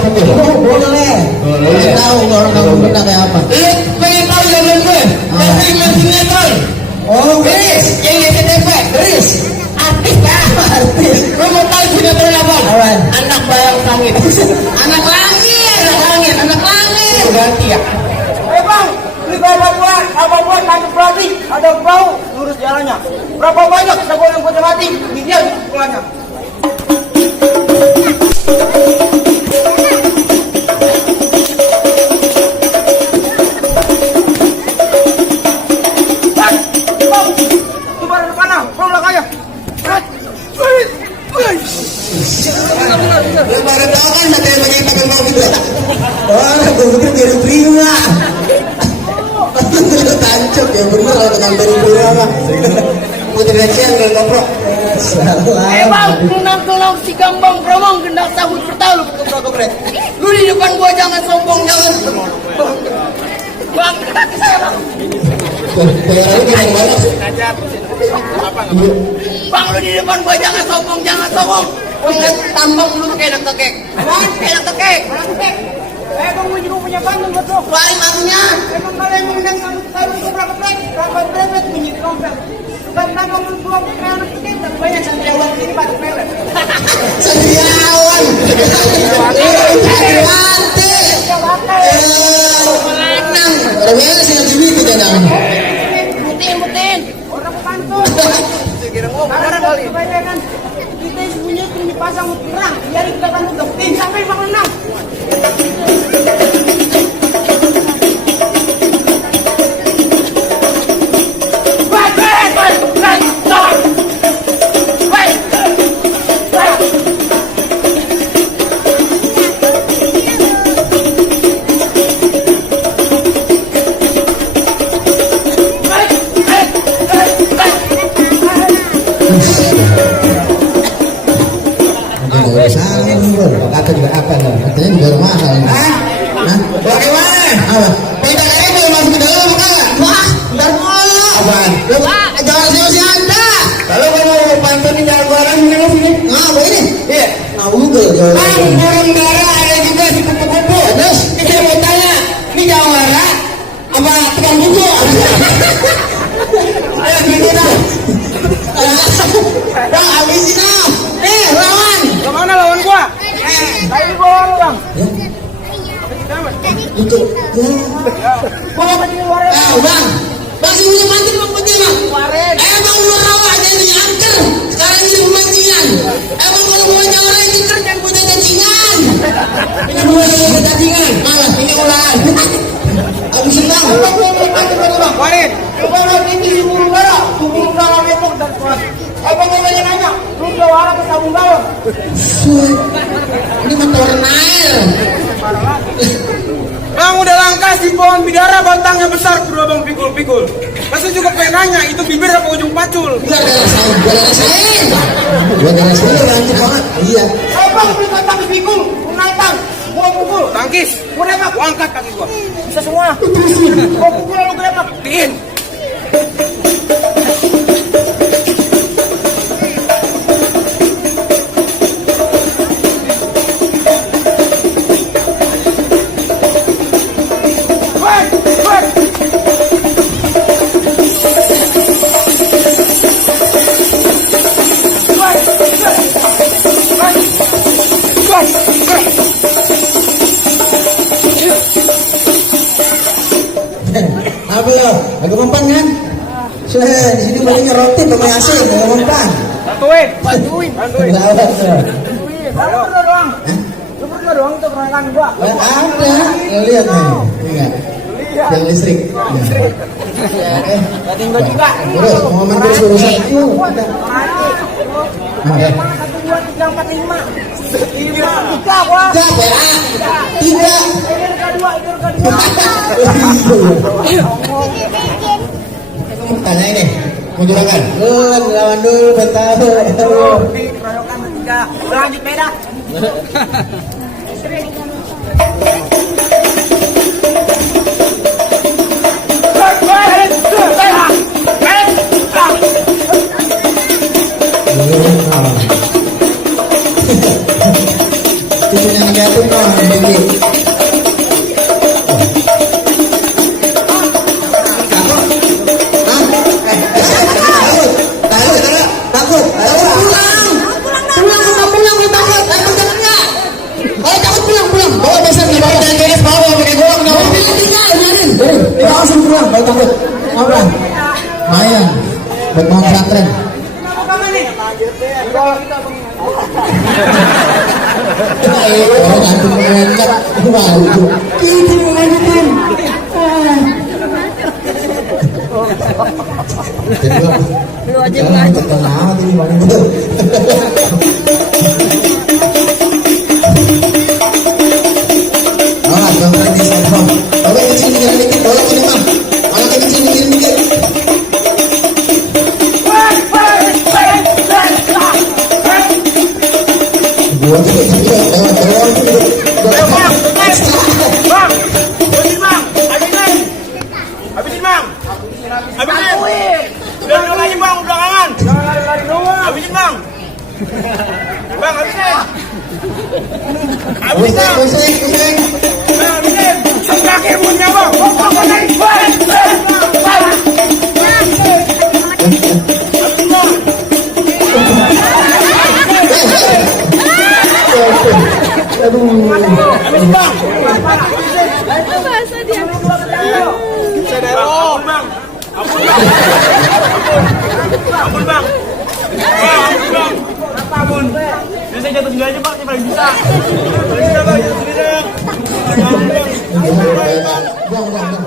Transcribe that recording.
gua pukul? Boleh. Boleh. Tahu orang kampung kita kayak apa? Pengen tahu jawaban gue? Dari sinetron. Oh, Riz, yang di SCTV. Riz, artis kan? Artis. Lu mau tahu sinetron apa? Awan. Anak Bayang Langit. Anak langit, anak langit, anak langit. Ganti ya. Bang, beli apa buat tangkap pelatih, ada bau, lurus jalannya. Berapa banyak sebuah yang putih mati, dia pulangnya. Lebaran tahu kan ada yang bagi pakai mau gitu. Oh, gue pikir dari prima. Tancap ya bener kalau dengan dari prima mah. Putri Recian dan Koprok. Bang, kenang si Gambang Bromong gendak sahut pertalu ke Kopret. Lu di depan gua jangan sombong, jangan. Bang, kaki saya bang. Bayarannya gimana banget? Bang, lu di depan gua jangan sombong, jangan sombong. Ingat tambang dulu kayak nak tekek. Kayak nak tekek. Bang, gue juga punya bandung betul. Lain maksudnya. Emang kalau emang yang sambut taruh ke berapa berat menjadi kompet. Dan tambang lu dua kayak anak tekek, dan banyak santriawan ini batu pelet. Santriawan. Lanang. Ada mana sih yang gini tuh danang? Butin. Orang pantun. Sekarang kali. Kita punya itu dipasang perang, biar kita bantu doktrin sampai bangun 6. Kata juga apa nih? Katanya juga mahal. Hah? Bagaimana? Apa? Kita kayaknya belum masuk ke dalam enggak? Wah, bentar mulu. Apaan? Jangan masih Anda. Kalau kamu mau pantunin jagoan sini lo sini. Nah, begini. Iya. Nah, juga jalan. Burung dara ada juga si kupu-kupu. Terus? Saya mau tanya, ini jawara apa tukang buku? Ayo gitu dah. Bang, habisin ah. Lawan. Kemana lawan gua? Tadi gua lawan bang. Itu. Gua mau pergi luar ya. Bang. Bang, sih punya mantin bang putih bang. Kemarin. Bang, lu rawa jadi angker. Sekarang ini pemancingan. Bang, kalau mau jawara itu kan punya cacingan. Ini dua yang berdatingan. Malah, ini ular. Habisin bang. Kemarin. Coba lihat ini si burung dara. Burung dara metok dan kuat. Abang mau nanya, lu jawara ke sabung gaun. Ini motor nail. Bang udah langka si pohon bidara batangnya besar bro bang pikul. Masa juga pengen nanya itu bibir apa ujung pacul? Gua darah saya lanjut banget. Iya. Abang beli batang pikul, naikkan, gua pukul. Tangkis, gua nembak, gua angkat kaki gua. Bisa semua. Gua pukul lalu gua nembak. Bikin. Apa lo? Agak mempan kan? Di sini balinya roti pakai AC, agak mempan. Bantuin. Berapa tuh? Lu berdua doang. Lu berdua doang tuh kenalan gua. Ada, lo lihat nih. Iya. Yang listrik. Oke. Batin gua juga. Terus momen terus urusan itu. Mati. Oke. 1, 2, 3, 4, 5. 3 gua. Siapa? Tiga. Kamu tanya ini, mau juragan? Lawan dulu, bentar. Di keroyokan 3. Lanjut beda. Itu yang negatif dong. takut. Pulang gue takut. Emang jangan nggak? Kalau takut pulang. Bawa besar di bawah dan garis bawah pakai golok no. Mobil tinggal, biarin. Kita langsung pulang kalau takut. Ngobrol. Mayan. Buat mau pesantren. Oh, nanti mengencet. Waduh. Itu mengencet. Lu aja belajar. Kenapa ini bang itu? Ah, jangan di sana. Oke, di sini jangan dikit. Tolong ini bang. Anak di sini dikit. Gua juga Habisin bang. Udah lagi bang, belakangan. Jangan lari-lari doang. Habisin bang. Bang, habisin. Pusing. Bang, habisin. Terakhir punya bang. Habisin bang. Habisin bang. Itu bahasa dia. Ampun bang. Ampun bang. Ampun bang. Ampun. Bisa saya jatuh sendiri aja pak, saya paling bisa. Paling bisa bang, jatuh sendiri. Buang.